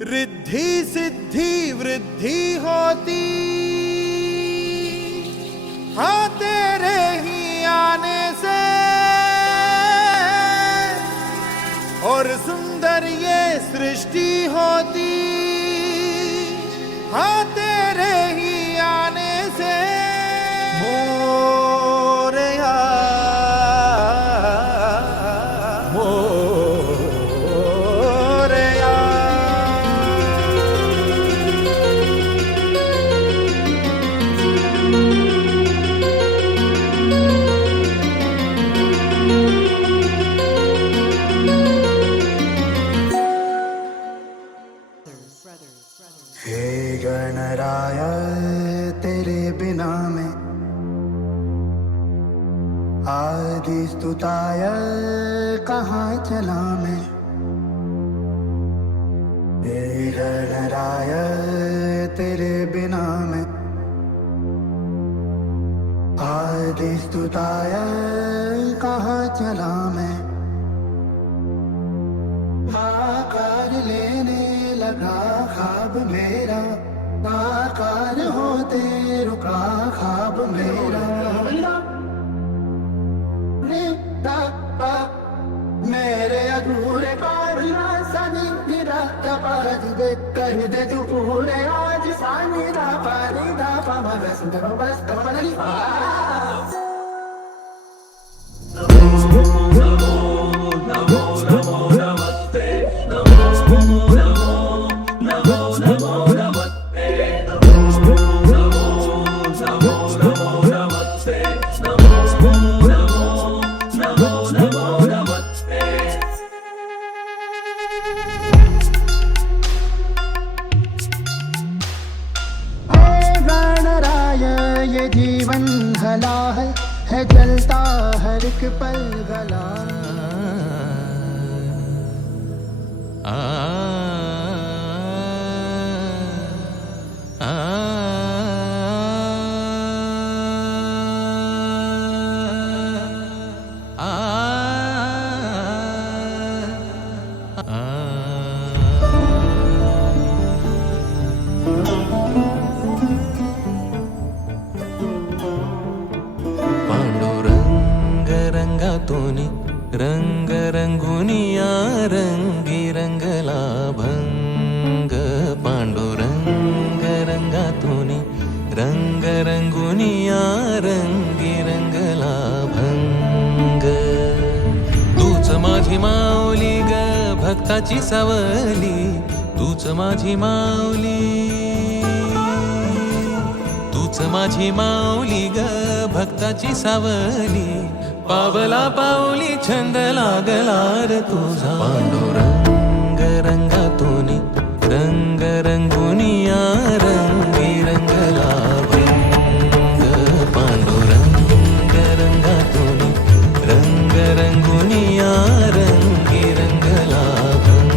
रिद्धि सिद्धि वृद्धि होती हाँ तेरे ही आने से, और सुंदर ये सृष्टि होती हाँ तेरे ही आने से। मोरया हे गणराय तेरे बिना में आदि स्तुताय कहाँ चला मैं। हे गणराय तेरे बिना में आदि स्तुताय कहाँ चला मैं। आकार लेने लगा ख्वाब मेरा, आकार होते रुका ख्वाब मेरा। मेरे अधूरे पारना सनी निरा तपाज दे कर दे तू पूरे आज सानी दा पानी दा पामा बस कमली ये जीवन हला है जलता हर एक पल गला। रंग रंगुनिया रंगी रंगला भंग। पांडुरंग रंगातुनी रंग रंगुनिया रंगी रंगला भंग। तूच माझी माऊली ग भक्ताची सावली, तूच माझी माऊली, तूच माझी माऊली ग भक्ताची सावली। पावला पाऊली छंद लागला रे तुझा। पांडुरंग रंगातुनी रंग रंगुनिया रंगी रंगला भंग। पांडुरंग रंगातुनी रंग रंगुनिया रंगी रंगला भंग।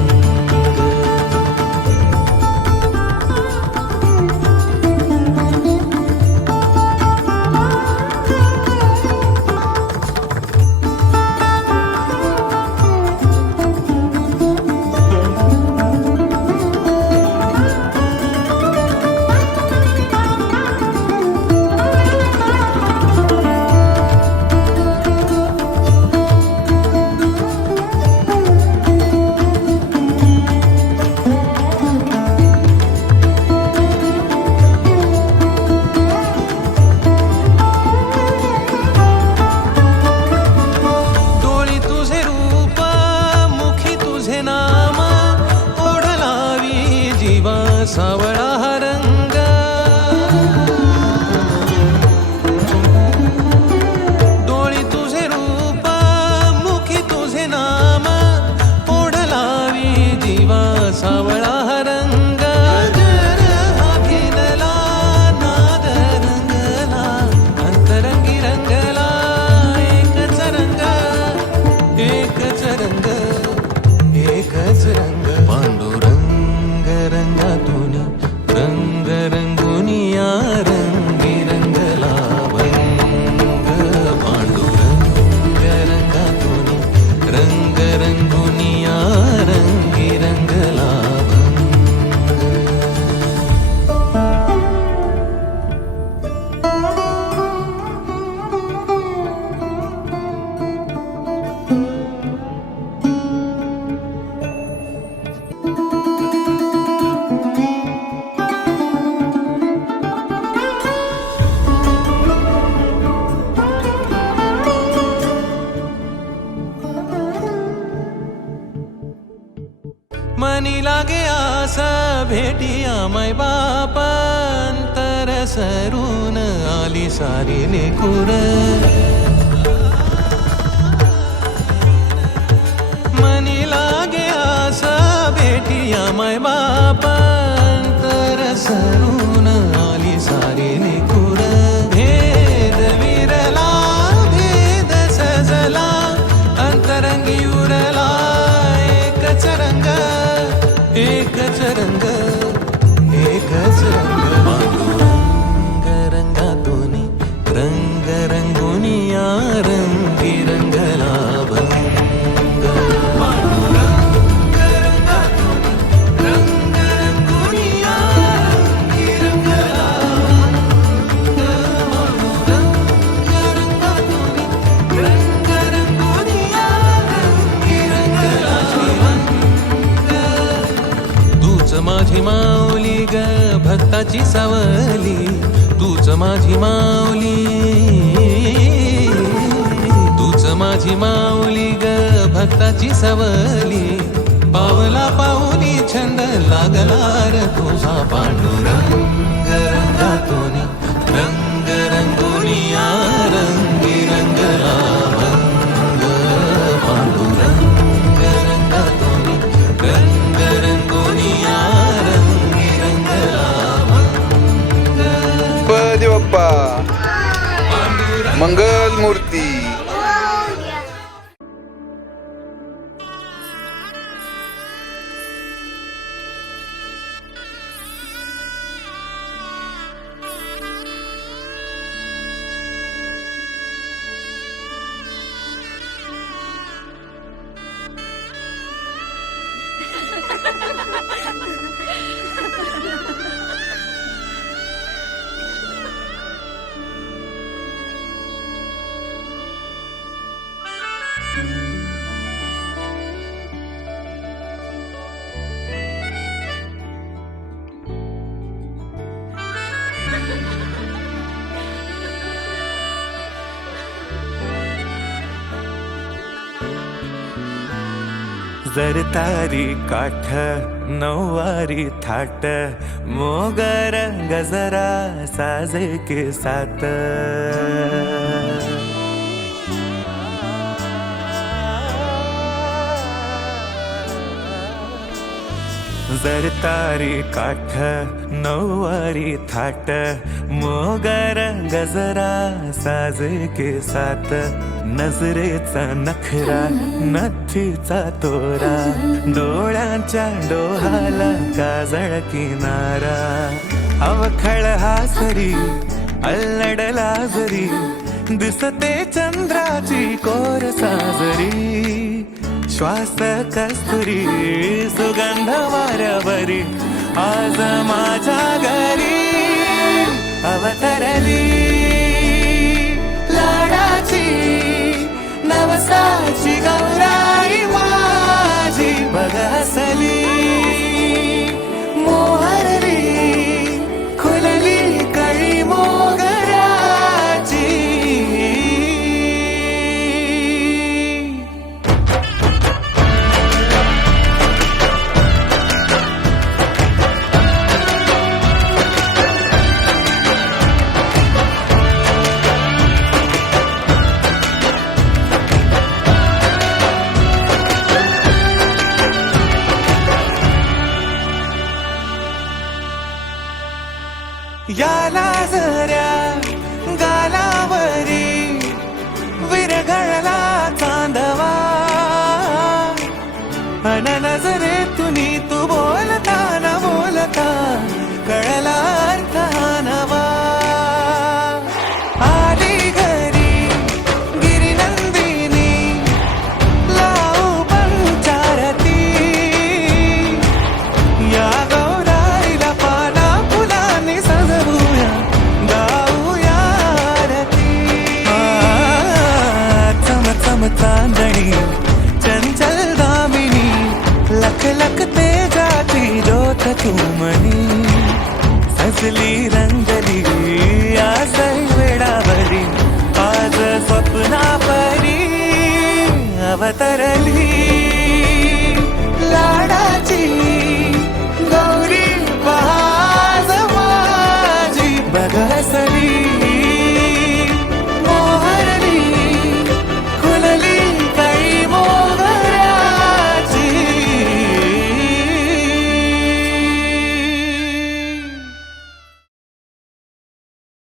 मनी लागे आस भेटिया माय बापांतर सरून आली सारी लेकुर मनी लागे आस भेटिया माय बापांतर सरून आली सारी लेकुर भेद विरला भेद सजला अंतरंगी उरला एकच रंग एकच रंग एकच रंग पांडुरंग रंगातून रंग रंगुनी या रंगी रंगला भंग पांडुरंग रंगातून रंग रंगुनी या रंगी रंगला भंग पांडुरंग रंगातून रंग रंगुनी या रंगी रंगला तूच माझी माऊली ग भक्ताची सावली तूच माझी माऊली तूच माझी माऊली ग भक्ताची सावली पावला पाऊली छंद लागला र तुझा पांडुरंग रंगातून रंग रंगुनी या रंगी रंगला भंग पांडुरंग रंगातून रंग रंगुनी या रंगी रंगला गणपती बाप्पा मंगल मूर्ती जरतारी काठ नऊवारी थाट मोगर गजरा साजे के साथ जरतारी काठ नऊवारी थाट मोगर गजरा साजे के साथ नजरेचा नखरा नथीचा तोरा डोळ्यांच्या डोहाला काजळ किनारा अवखळ हासरी अल्लडला जरी दिसते चंद्राची कोर साजरी श्वास कस्तुरी सुगंध वाऱ्यावरी आज माझ्या घरी अवतरली लाडाची नवसाची गौराई माझी बघ हसली मोहरली खुलली कळी मोगराची याला जऱ्या गालावरी विरघळला चांदवा अन नजरेतून तू बोलता न बोलता कळला अर्थ हा नवा आली घरी गिरिनंदिनी लावू पंचारती या गौराईला पाना फुलांनी सजवूया गाऊया आरती चम चम चांदणी चंचल दामिनी लख लख तेजाची ज्योत तुमनी सजली रंगली आज वेळावरी आज स्वप्ना परी अवतरली